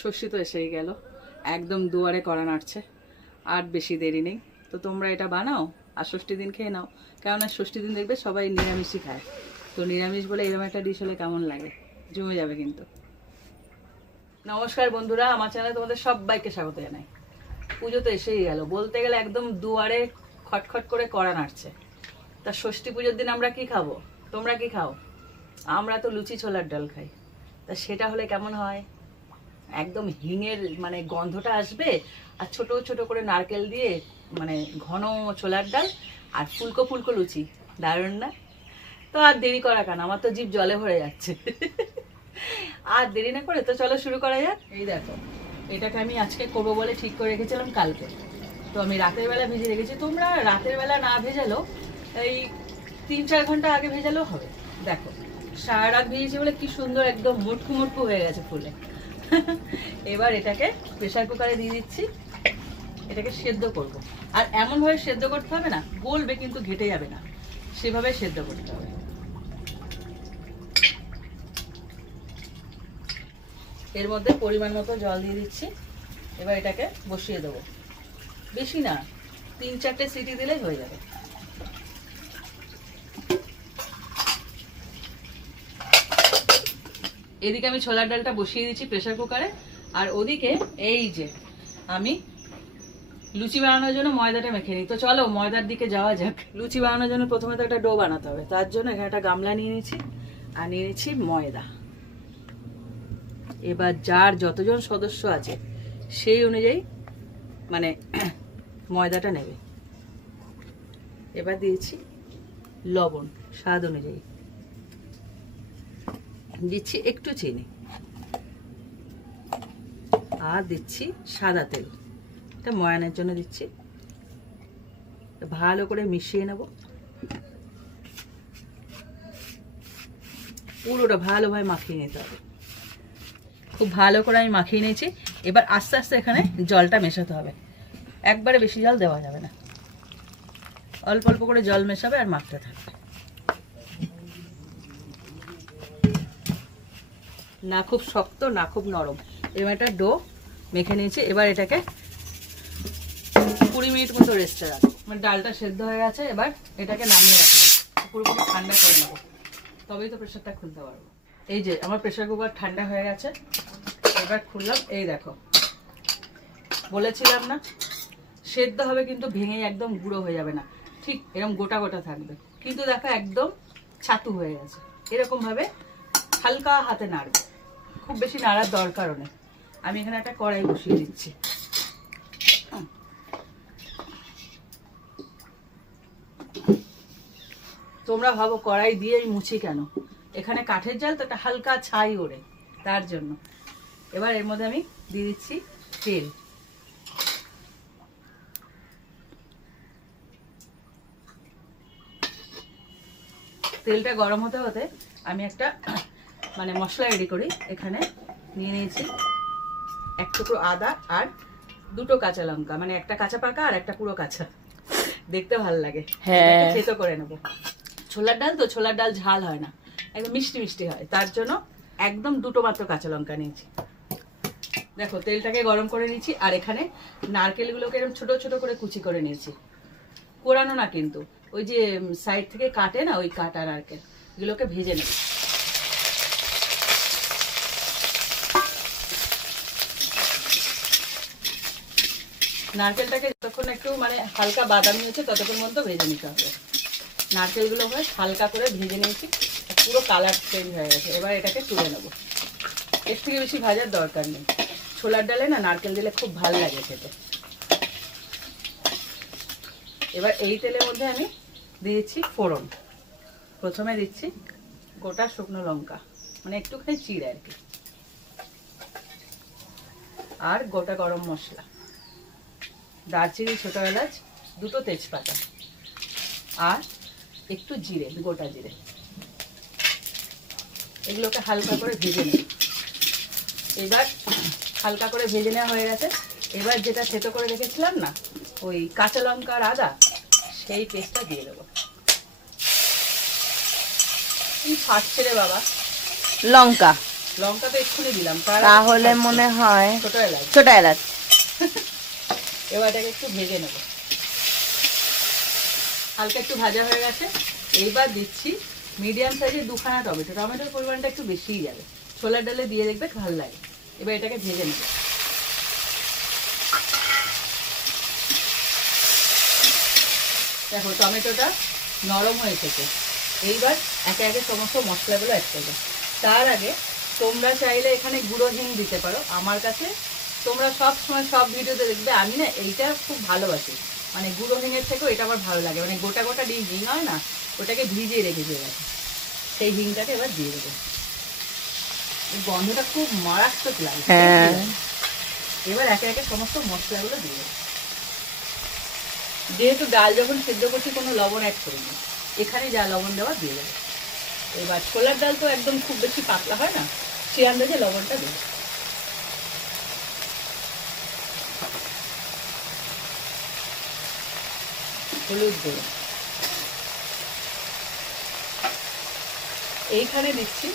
ষষ্ঠী তো এসেই গেল, একদম দুয়ারে কড়া নাড়ছে, আর বেশি দেরি নেই। তো তোমরা এটা বানাও আর ষষ্ঠী দিন খেয়ে নাও, কেননা ষষ্ঠী দিন দেখবে সবাই নিরামিষই খায়। তো নিরামিষ বলে এরকম একটা ডিশ হলে কেমন লাগে, জমে যাবে কিন্তু। নমস্কার বন্ধুরা, আমার চ্যানেলে তোমাদের সবাইকে স্বাগত জানাই। পুজো তো এসেই গেল, বলতে গেলে একদম দুয়ারে খটখট করে কড়া নাড়ছে। তা ষষ্ঠী পুজোর দিন আমরা কি খাবো, তোমরা কি খাও? আমরা তো লুচি ছোলার ডাল খাই। তা সেটা হলে কেমন হয়, একদম হিঙের মানে গন্ধটা আসবে, আর ছোট ছোট করে নারকেল দিয়ে মানে ঘন ছোলার ডাল আর ফুলকো ফুলকো লুচি, দারুণ না? তো আর দেরি করা কেন, আমার তো জিভ জলে ভরে যাচ্ছে। আর দেরি না করে তো চলো শুরু করা যাক। এই দেখো, এটাকে আমি আজকে করবো বলে ঠিক করে রেখেছিলাম কালকে। তো আমি রাতের বেলা ভেজে রেখেছি, তোমরা রাতের বেলা না ভেজালো এই 3-4 ঘন্টা আগে ভেজালেও হবে। দেখো সারা রাত ভেজেছি বলে কি সুন্দর একদম মুটকু মুটকু হয়ে গেছে ফুলে। এবার এটাকে প্রেসার কুকারে দিয়ে দিচ্ছি, এটাকে সেদ্ধ করব। আর এমন ভাবে সেদ্ধ করতে হবে না, গলবে কিন্তু ঘেটে যাবে না, সেভাবে সেদ্ধ করতে হবে। এর মধ্যে পরিমাণ মতো জল দিয়ে দিচ্ছি। এবার এটাকে বসিয়ে দেবো, বেশি না, 3-4টে সিটি দিলেই হয়ে যাবে। এদিকে আমি ছোলার ডালটা বসিয়ে দিচ্ছি প্রেসার কুকারে, আর ওদিকে এই যে আমি লুচি বানানোর জন্য ময়দাটা মেখে নিই। তো চলো ময়দার দিকে যাওয়া যাক। লুচি বানানোর জন্য প্রথমে তো একটা ডো বানাতে হবে, তার জন্য এখানে একটা গামলা নিয়ে নিয়েছি আর নিয়ে নিচ্ছি ময়দা। এবার যার যতজন সদস্য আছে সেই অনুযায়ী মানে ময়দাটা নেবে। এবার দিয়েছি লবণ স্বাদ অনুযায়ী, দিচ্ছি একটু চিনি, আর দিচ্ছি সাদা তেল, এটা ময়ানের জন্য দিচ্ছি। ভালো করে মিশিয়ে নেব, পুরোটা ভালোভাবে মাখিয়ে নিতে হবে। খুব ভালো করে আমি মাখিয়ে নিয়েছি। এবার আস্তে আস্তে এখানে জলটা মেশাতে হবে, একবারে বেশি জল দেওয়া যাবে না, অল্প অল্প করে জল মেশাবে আর মাখতে থাকবে। না খুব শক্ত না খুব নরম, এবার একটা ডো মেখে নিয়েছি। এবার এটাকে 20 মিনিট মতো রেস্টে রাখবো। মানে ডালটা সেদ্ধ হয়ে গেছে, এবার এটাকে নামিয়ে রাখলাম, পুরোপুরি ঠান্ডা করে নেবো, তবেই তো প্রেশারটা খুলতে পারবো। এই যে আমার প্রেসার কুকার ঠান্ডা হয়ে গেছে, এবার খুললাম। এই দেখো, বলেছিলাম না সেদ্ধ হবে কিন্তু ভেঙে একদম গুঁড়ো হয়ে যাবে না, ঠিক এরকম গোটা গোটা থাকবে। কিন্তু দেখো একদম ছাতু হয়ে গেছে। এরকম ভাবে হালকা হাতে নাড়বে, খুব বেশি নাড়ার দরকারও নেই। আমি এখানে একটা কড়াই বসিয়ে দিচ্ছি। তোমরা ভাবো কড়াই দিয়ে আমি মুছি কেন, এখানে কাঠের জাল তো একটা হালকা ছাই ওড়ে, তার জন্য। এবার এর মধ্যে আমি দিয়ে দিচ্ছি তেল। তেলটা গরম হতে হতে আমি একটা মানে মশলা রেডি করি। এখানে নিয়ে নিয়েছি 1 টুকরো আদা আর 2টো কাঁচা লঙ্কা, মানে একটা কাঁচা পাকা আর একটা পুরো কাঁচা, দেখতে ভালো লাগে। হ্যাঁ, খেতে করে নেবো। ছোলার ডাল তো, ছোলার ডাল ঝাল হয় না, একদম মিষ্টি মিষ্টি হয়, তার জন্য একদম 2টো মাত্র কাঁচা লঙ্কা নিয়েছি। দেখো তেলটাকে গরম করে নিয়েছি, আর এখানে নারকেলগুলোকে এরকম ছোট ছোট করে কুচি করে নিয়েছি। কোরানো না কিন্তু, ওই যে সাইড থেকে কাটে না, ওই কাটা নারকেল এগুলোকে ভেজে নেব। নারকেলটাকে যতক্ষণ একটু মানে হালকা বাদামি হচ্ছে ততক্ষণ মতো ভেজে নিতে হবে। নারকেলগুলো হয় হালকা করে ভেজে নিয়েছি, পুরো কালার চেঞ্জ হয়ে গেছে। এবার এটাকে তুলে নেবো, এর থেকে বেশি ভাজার দরকার নেই। ছোলার ডালে না নারকেল দিলে খুব ভালো লাগে খেতে। এবার এই তেলের মধ্যে আমি দিয়েছি ফোড়ন। প্রথমে দিচ্ছি গোটা শুকনো লঙ্কা, মানে একটুখানি চিড়ে আর কি, আর গোটা গরম মশলা, দারচিনি, ছোটো এলাচ, 2টো তেজপাতা, আর একটু জিরে, গোটা জিরে। এগুলোকে হালকা করে ভেজে নেব। এবার হালকা করে ভেজে নেওয়া হয়ে গেছে। এবার যেটা সেদ্ধ করে রেখেছিলাম না, ওই কাঁচা লঙ্কা আর আদা, সেই পেস্টটা দিয়ে দেবো। কি ফাটছে রে বাবা, লঙ্কা লঙ্কা তো এক্ষুনি দিলাম, তাহলে মনে হয় ছোট এলাচ। ছোট এলাচ। এবার এটাকে একটু ভেজে নেব। হালকা একটু ভাজা হয়ে গেছে। এইবার দিচ্ছি মিডিয়াম সাইজের 2খানা টমেটো। টমেটোর পরিমাণটা একটু বেশিই যাবে, ছোলার ডালে দিয়ে দেখবে ভালো লাগে। এবার এটাকে ভেজে নেব। দেখো টমেটোটা নরম হয়ে এসেছে। এইবার একে একে সমস্ত মশলাগুলো অ্যাড করবে। তার আগে তোমরা চাইলে এখানে গুঁড়ো হিং দিতে পারো। আমার কাছে তোমরা সব সময় সব ভিডিওতে দেখবে আমি না এইটা খুব ভালোবাসি, মানে গুঁড়ো হিঙের থেকেও এটা আমার ভালো লাগে। মানে গোটা গোটা হিং হয় না, ওটাকে ভিজিয়ে রেখে দিয়ে গেছে, সেই হিংটাকে এবার দিয়ে দেবো। গন্ধটা খুব মারাত্মক লাগে। এবার একে একে সমস্ত মশলাগুলো দিয়ে দেবো। যেহেতু ডাল যখন সেদ্ধ করছি কোনো লবণ অ্যাড করিনি, এখানে যা লবণ দেওয়া দিয়ে দেবো। এবার ছোলার ডাল তো একদম খুব বেশি পাতলা হয় না, সে আন্দাজে লবণটা দেবো। হলুদ গুঁড়ো এইখানে দিচ্ছি।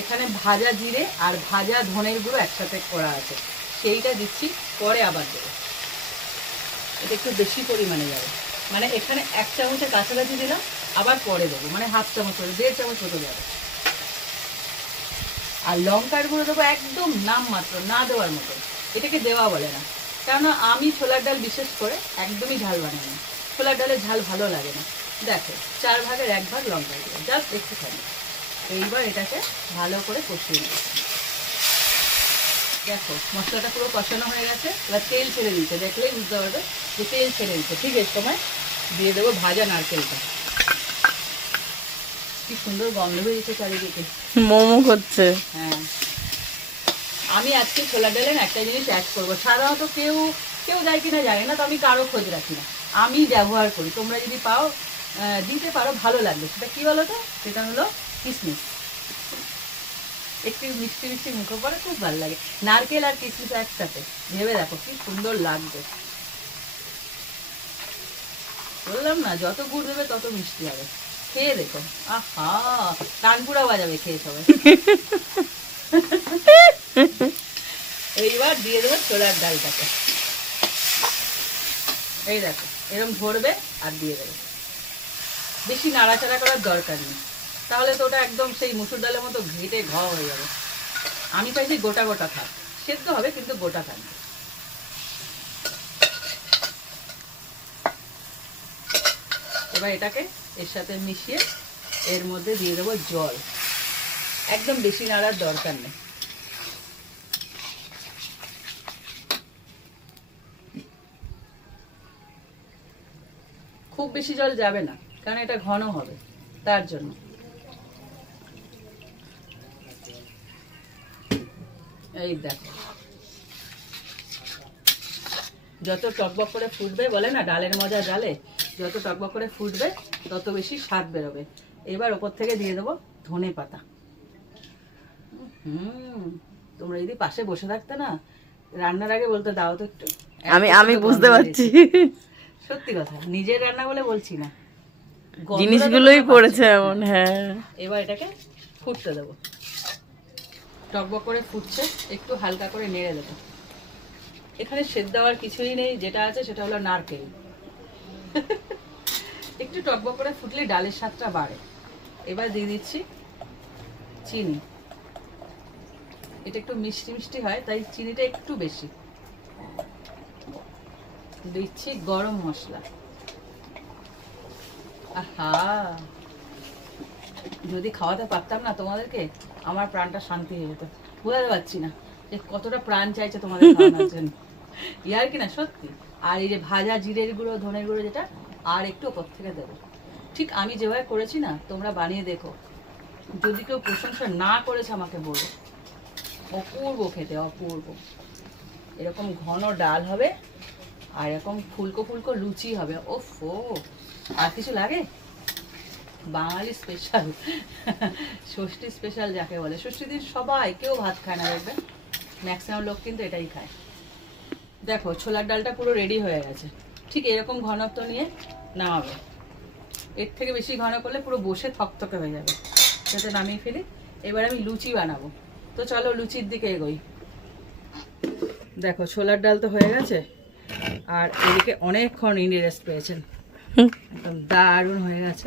এখানে ভাজা জিরে আর ভাজা ধনের গুঁড়ো একসাথে করা আছে, সেইটা দিচ্ছি, পরে আবার দেবো। এটা একটু বেশি পরিমাণে যাবে, মানে এখানে 1 চামচের কাছাকাছি দিলাম, আবার পরে দেবো, মানে 1/2 চামচ করে 1.5 চামচ মতো যাবে। আর লঙ্কার গুঁড়ো দেবো একদম নাম মাত্র, না দেওয়ার মতো। এটাকে দেওয়া বলে না, কেননা আমি ছোলার ডাল বিশেষ করে একদমই ঝাল বানাই না। ছোলার ডালে ঝাল ভালো লাগে না। দেখো 4 ভাগের 1 ভাগ লঙ্কার গুঁড়ো, জাস্ট একটুখানি। এইবার এটাকে ভালো করে কষিয়ে নেব। দেখো মশলাটা পুরো কষানো হয়ে গেছে, এবার তেল ছেড়ে দিচ্ছে, দেখলেই বুঝতে পারবে যে তেল ছেড়ে দিচ্ছে। ঠিক এই সময় দিয়ে দেবো ভাজা নারকেলটা। কি সুন্দর গন্ধ বেরিয়েছে চারিদিকে, মোমো করছে। হ্যাঁ, আমি আজকে ছোলার ডালে একটা জিনিস অ্যাড করবো। সাধারণত কেউ কেউ যায় কিনা জানি না, তো আমি কারো খোঁজ রাখি না, আমি ব্যবহার করি। তোমরা যদি পাও দিতে পারো, ভালো লাগবে। সেটা কি বলো তো, সেটা হলো কিশমিশ। একটু মিষ্টি মিষ্টি মুখে পড়ে, খুব ভালো লাগে। নারকেল আর কিশমিশ একসাথে, ভেবে দেখো কি সুন্দর লাগবে। বললাম না, যত গুড় দেবে তত মিষ্টি হবে। খেয়ে দেখো, আহা কানপুরা বাজাবে খেয়ে সবাই। এইবার দিয়ে দেবো ছোলার ডালটাকে। এই দেখো এরকম ধরবে আর দিয়ে দেবে। বেশি নাড়াচাড়া করার দরকার নেই, তাহলে তো ওটা একদম সেই মুসুর ডালের মতো ঘেটে ঘ হয়ে যাবে। আমি চাইছি গোটা গোটা থাক, সেদ্ধ হবে কিন্তু গোটা থাকবে। এবার এটাকে এর সাথে মিশিয়ে এর মধ্যে দিয়ে দেবো জল। একদম বেশি নাড়ার দরকার নেই। খুব বেশি জল যাবে না, কারণ এটা ঘন হবে, তার জন্য। এই দেখো যত টকবক করে ফুটবে, বলে না ডালের মজা জালে, যত টকবক করে ফুটবে তত বেশি স্বাদ বেরোবে। এবার ওপর থেকে দিয়ে দেবো ধনে পাতা। তোমরা যদি পাশে বসে থাকতে না, রান্নার আগে বলতে দাও তো একটু। আমি বুঝতে পারছি, সত্যি কথা, নিজের রান্না বলে বলছি না, জিনিসগুলোই পড়েছে এমন। হ্যাঁ, এবার এটাকে ফুটতে দেবো। টকবক করে ফুটছে, একটু হালকা করে নেড়ে দেবো। এখানে সেদ্ধ দেওয়ার কিছুই নেই, যেটা আছে সেটা হলো নারকেল। একটু টকবক করে ফুটলে ডালের স্বাদটা বাড়ে। এবার দিয়ে দিচ্ছি চিনি। এটা একটু মিষ্টি মিষ্টি হয়, তাই চিনিটা একটু বেশি দিচ্ছি। গরম মশলা, আহা যদি খাওয়াতে পারতাম না তোমাদেরকে, আমার প্রাণটা শান্তি হয়ে যেত। বোঝাতে পারছি না যে কতটা প্রাণ চাইছে তোমাদের খাওয়ানোর জন্য। ইয়ার কি না সত্যি। আর এই যে ভাজা জিরের গুঁড়ো ধনের গুঁড়ো, যেটা আর একটু ওপর থেকে দেবো। ঠিক আমি যেভাবে করেছি না, তোমরা বানিয়ে দেখো। যদি কেউ প্রশংসা না করেছে আমাকে বলো। অপূর্ব খেতে, অপূর্ব। এরকম ঘন ডাল হবে আর এরকম ফুলকো ফুলকো লুচি হবে। ওফো, আর কিছু লাগে? বাঙালি স্পেশাল, ষষ্ঠী স্পেশাল যাকে বলে। ষষ্ঠী দিন সবাই, কেউ ভাত খায় না, দেখবে ম্যাক্সিমাম লোক কিন্তু এটাই খায়। দেখো ছোলার ডালটা পুরো রেডি হয়ে গেছে। ঠিক এরকম ঘনত্ব নিয়ে নামাবে। এর থেকে বেশি ঘন করলে পুরো বসে থকথকে হয়ে যাবে, যাতে নামিয়ে ফেলি। এবার আমি লুচি বানাবো। তো চলো লুচির দিকে এগোই। দেখো ছোলার ডাল তো হয়ে গেছে, আর এদিকে অনেকক্ষণ ইনি রেস্ট পেয়েছেন, একদম দারুণ হয়ে গেছে।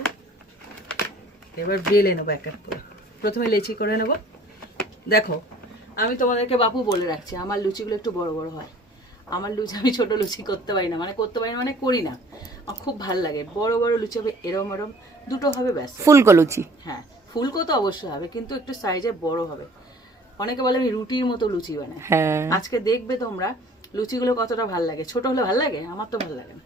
এবার বেলে নেবো এক এক করে, প্রথমে লেচি করে নেব। দেখো আমি তোমাদেরকে বাপু বলে রাখছি, আমার লুচিগুলো একটু বড় বড় হয়। আমার লুচি, আমি ছোট লুচি করতে পারি না, মানে করি না। আমার খুব ভাল লাগে বড় বড় লুচি হবে, এরম এরম দুটো হবে ব্যাস। ফুলকো লুচি, হ্যাঁ ফুলকো তো অবশ্যই হবে, কিন্তু একটু সাইজে বড় হবে। অনেকে বলে আমি রুটির মতো লুচি বানাই। হ্যাঁ আজকে দেখবে তোমরা লুচিগুলো কতটা ভাল লাগে। ছোট হলে ভাল লাগে, আমার তো ভাল লাগে না।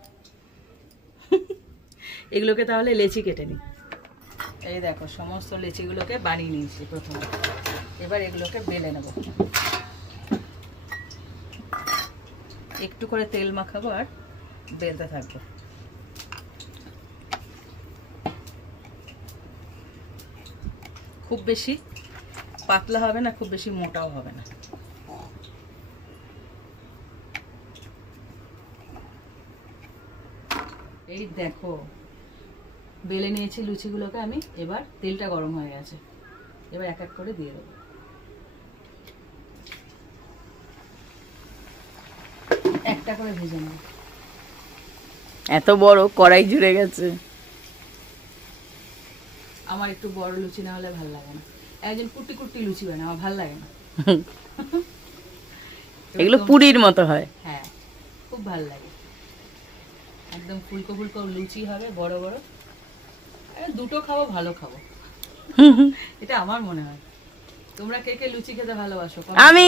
এগুলোকে তাহলে লেচি কেটে নিই। এই দেখো সমস্ত লেচিগুলোকে বানিয়ে নিয়েছি প্রথমে। এবার এগুলোকে বেলে নেব, একটু করে তেল মাখাবো আর বেলতে থাকবো। খুব বেশি পাতলা হবে না, খুব বেশি মোটাও হবে না। এই দেখো বেলে নিয়েছি লুচিগুলোকে আমি। এবার তেলটা গরম হয়ে গেছে, এবার এক এক করে দিয়ে দেবো। একটা করে ভেজে নেব। এত বড় কড়াই জুড়ে গেছে। আমার একটু বড় লুচি না হলে ভালো লাগে না। একজন কুটি কুটি লুচি বানায়, আমার ভালো লাগে না। এগুলো পুরীর মতো হয়। হ্যাঁ খুব ভালো লাগে, একদম ফুলকো ফুলকো লুচি হবে বড় বড়। দুটো খাবো, ভালো খাবো, এটা আমার মনে হয়। তোমরা কে কে লুচি খেতে ভালোবাসো? আমি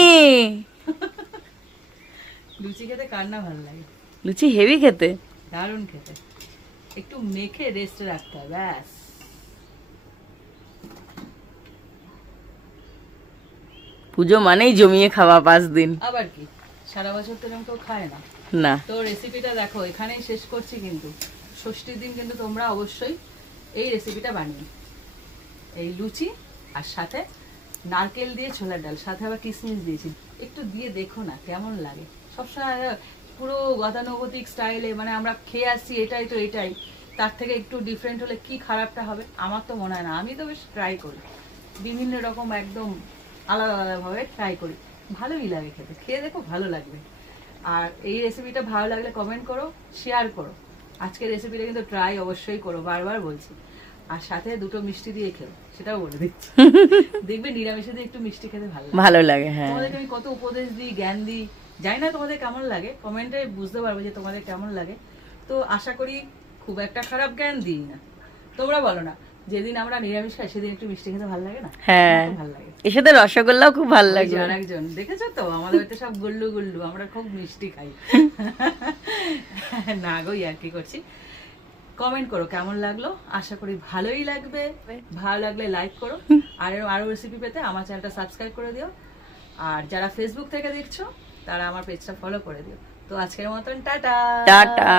লুচি খেতে কার না ভালো লাগে? লুচি হেভি খেতে, দারুণ খেতে। একটু মেখে রেস্টে রাখতে হয় ব্যাস। পুজো মানেই জমিয়ে খাওয়া 5 দিন। আবার কি সারা বছর তো এরকম কেউ খায় না। না তো রেসিপিটা দেখো এখানেই শেষ করছি, কিন্তু ষষ্ঠীর দিন কিন্তু তোমরা অবশ্যই এই রেসিপিটা বানিয়ে, এই লুচি আর সাথে নারকেল দিয়ে ছোলার ডাল, সাথে আবার কিশমিশ দিয়েছি, একটু দিয়ে দেখো না কেমন লাগে। সবসময় পুরো গতানুগতিক স্টাইলে মানে আমরা খেয়ে আসছি এটাই তো এটাই, তার থেকে একটু ডিফারেন্ট হলে কি খারাপটা হবে? আমার তো মনে হয় না। আমি তো বেশ ট্রাই করি বিভিন্ন রকম, একদম আলাদা আলাদাভাবে ট্রাই করি, ভালোই লাগে খেতে। খেয়ে দেখো ভালো লাগবে। আর এই রেসিপিটা ভালো লাগলে কমেন্ট করো, শেয়ার করো। আজকের রেসিপিটা কিন্তু ট্রাই অবশ্যই করো, বারবার বলছি। আর সাথে দুটো মিষ্টি দিয়ে খেও, সেটাও বলে দিচ্ছি। দেখবে নিরামিষে দিয়ে একটু মিষ্টি খেতে ভালো লাগে। হ্যাঁ তোমাদেরকে আমি কত উপদেশ দিই, জ্ঞান দিই, জানি না তোমাদের কেমন লাগে। কমেন্টে বুঝতে পারবো যে তোমাদের কেমন লাগে। তো আশা করি খুব একটা খারাপ জ্ঞান দিই না। তোমরা বলো না, যেদিন আমরা নিরামিষ খাই সেদিন একটু মিষ্টি খেতে ভালো লাগে না? হ্যাঁ ভালো লাগে। এর সাথে রসগোল্লাও খুব ভালো লাগে। আর একজন দেখেছো তো, আমাদের বাড়িতে সব গুল্লু গুল্লু, আমরা খুব মিষ্টি খাই। না গো, আর কি করছি। কমেন্ট করো কেমন লাগলো, আশা করি ভালোই লাগবে। ভালো লাগলে লাইক করো, আর আরো রেসিপি পেতে আমার চ্যানেলটা সাবস্ক্রাইব করে দিও। আর যারা ফেসবুক থেকে দেখছো তারা আমার পেজটা ফলো করে দিও। তো আজকের মতন টাটা টাটা।